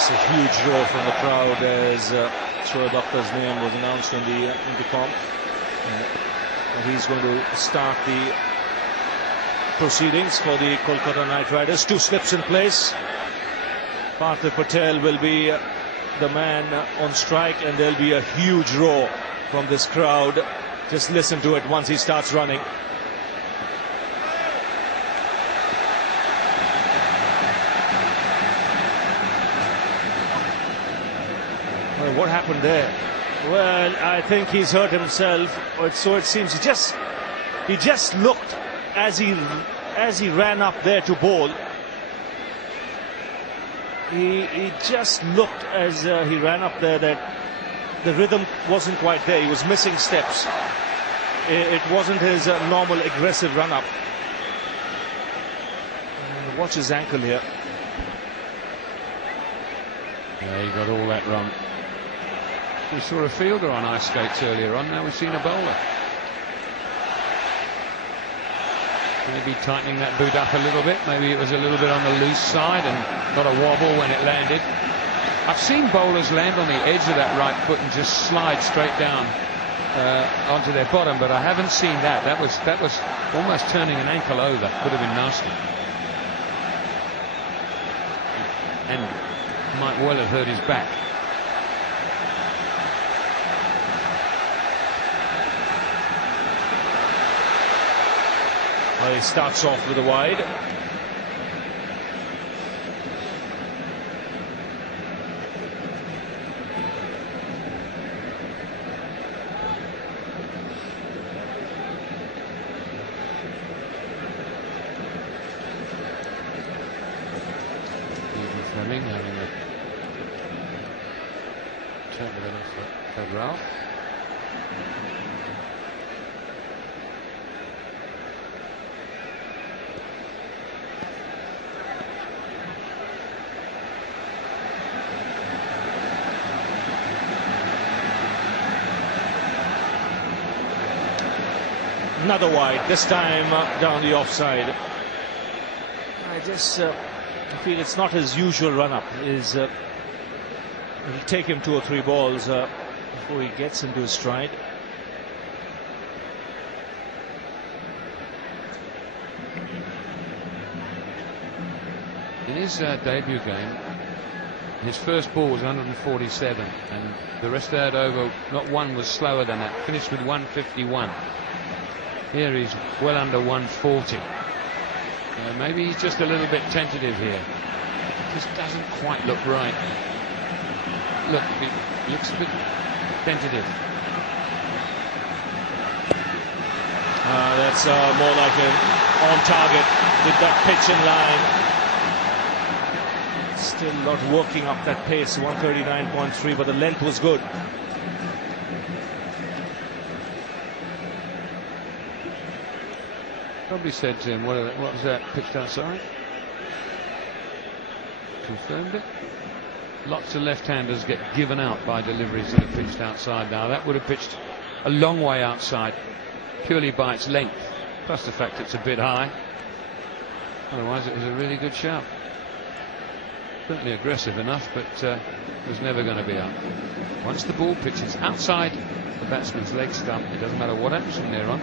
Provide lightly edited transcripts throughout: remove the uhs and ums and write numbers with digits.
Yes, a huge roar from the crowd as Shoaib Akhtar's name was announced on the intercom. And he's going to start the proceedings for the Kolkata Knight Riders. 2 slips in place. Parthiv Patel will be the man on strike, and there'll be a huge roar from this crowd. Just listen to it once he starts running. Well, what happened there? Well, I think he's hurt himself, or so it seems. He just looked as he ran up there to bowl. He just looked as he ran up there that the rhythm wasn't quite there. He was missing steps. It wasn't his normal aggressive run up. And watch his ankle here. Yeah, he got all that wrong. We saw a fielder on ice skates earlier on. Now we've seen a bowler. Maybe tightening that boot up a little bit. Maybe it was a little bit on the loose side and got a wobble when it landed. I've seen bowlers land on the edge of that right foot and just slide straight down onto their bottom, but I haven't seen that. That was almost turning an ankle over. Could have been nasty, and might well have hurt his back. Well, he starts off with a wide. Fleming having a turn with enough for Federal. Another wide, this time down the offside. I just feel it's not his usual run-up. It'll take him 2 or 3 balls before he gets into his stride. In his debut game, his first ball was 147, and the rest of that over, not one was slower than that. Finished with 151. Here he's well under 140. Maybe he's just a little bit tentative here. Just doesn't quite look right. Look, it looks a bit tentative. That's more like an on target with that pitch in line. Still not working up that pace, 139.3, but the length was good. Probably said to him, what was that, pitched outside? Confirmed it. Lots of left-handers get given out by deliveries that are pitched outside now. That would have pitched a long way outside, purely by its length, plus the fact it's a bit high. Otherwise it was a really good shot. Certainly aggressive enough, but it was never going to be out. Once the ball pitches outside the batsman's leg stump, it doesn't matter what happens from there on.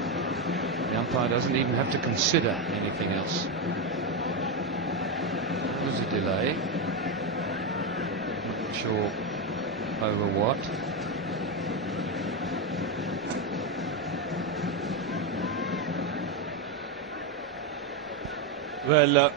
The umpire doesn't even have to consider anything else. There was a delay. Not sure over what. Well,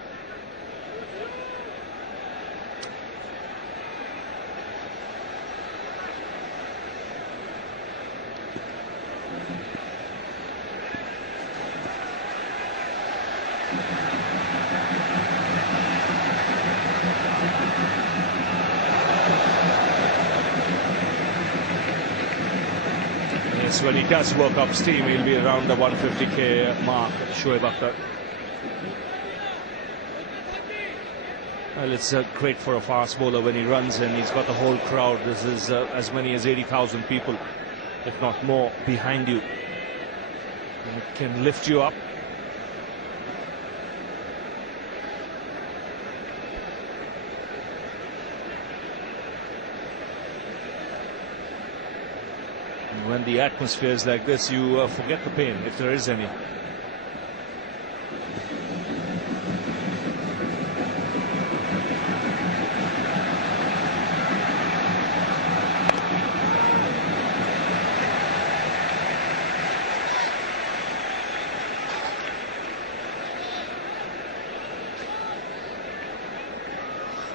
yes, when he does work up steam, he'll be around the 150k mark, Shoaib Akhtar. Well, it's great for a fast bowler when he runs and he's got the whole crowd. This is as many as 80,000 people, if not more, behind you. And it can lift you up. when the atmosphere is like this, you forget the pain, if there is any.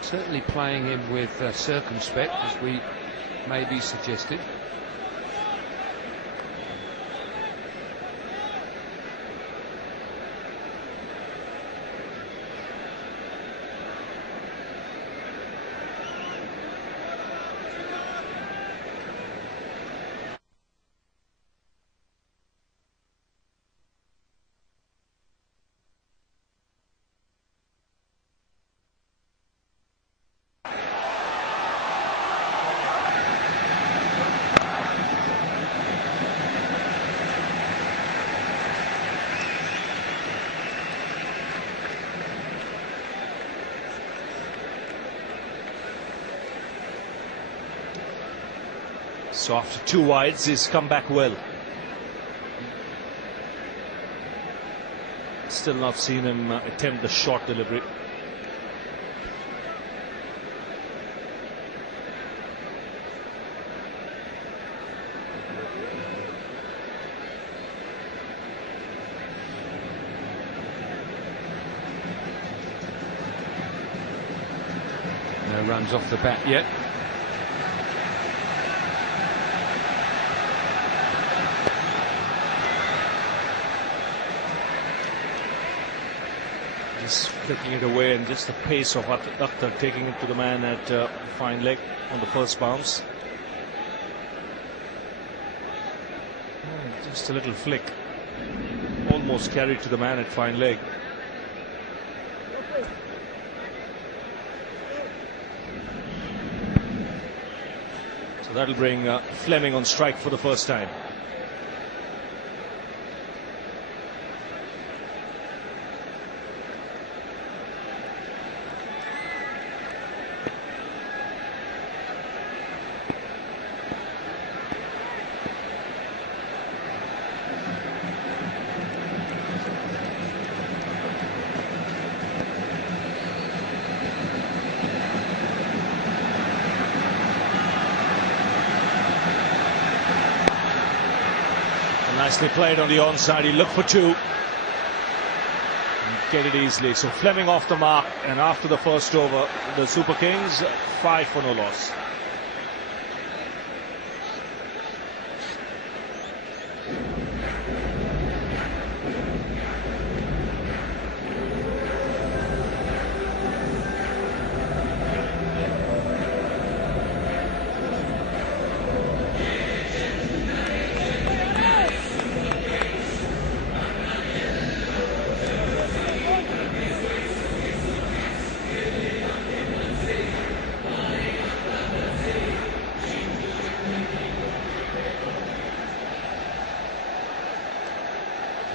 Certainly playing him with circumspect, as we maybe suggested. So after 2 wides, he's come back well. Still not seen him attempt the short delivery. No runs off the bat yet. Just flicking it away, and just the pace of Akhtar taking it to the man at fine leg on the first bounce. Just a little flick, almost carried to the man at fine leg. So that'll bring Fleming on strike for the first time. Nicely played on the onside. He looked for 2 and get it easily. So Fleming off the mark, and after the first over, the Super Kings 5 for no loss.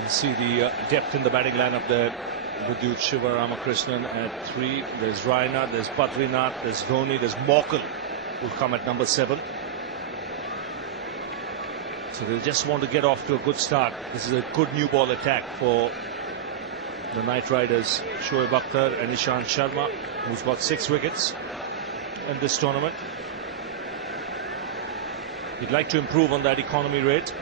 See the depth in the batting lineup there. Vidyut Shiva Ramakrishnan at 3. There's Raina, there's Badrinath, there's Dhoni, there's Morkel who'll come at number 7. So they just want to get off to a good start. This is a good new ball attack for the Knight Riders. Shoaib Akhtar and Ishant Sharma, who's got 6 wickets in this tournament. He'd like to improve on that economy rate.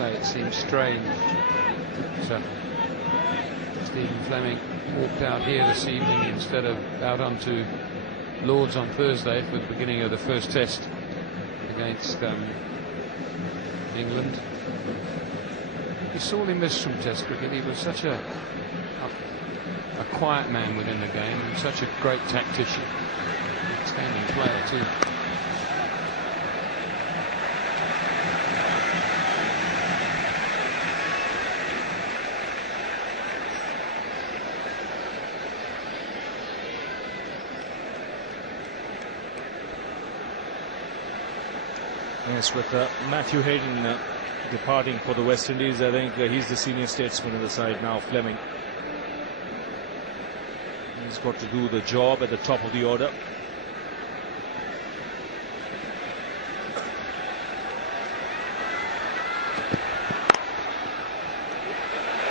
It seems strange that Stephen Fleming walked out here this evening instead of out onto Lords on Thursday for the beginning of the first test against England. You saw him miss from Test cricket. He was such a quiet man within the game and such a great tactician, outstanding player too. Yes, with Matthew Hayden departing for the West Indies, I think he's the senior statesman in the side now, Fleming. He's got to do the job at the top of the order.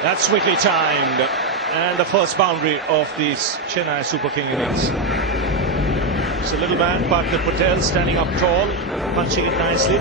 That's sweetly timed, and the first boundary of this Chennai Super King innings. It's a little man, Partha Patel, standing up tall, punching it nicely.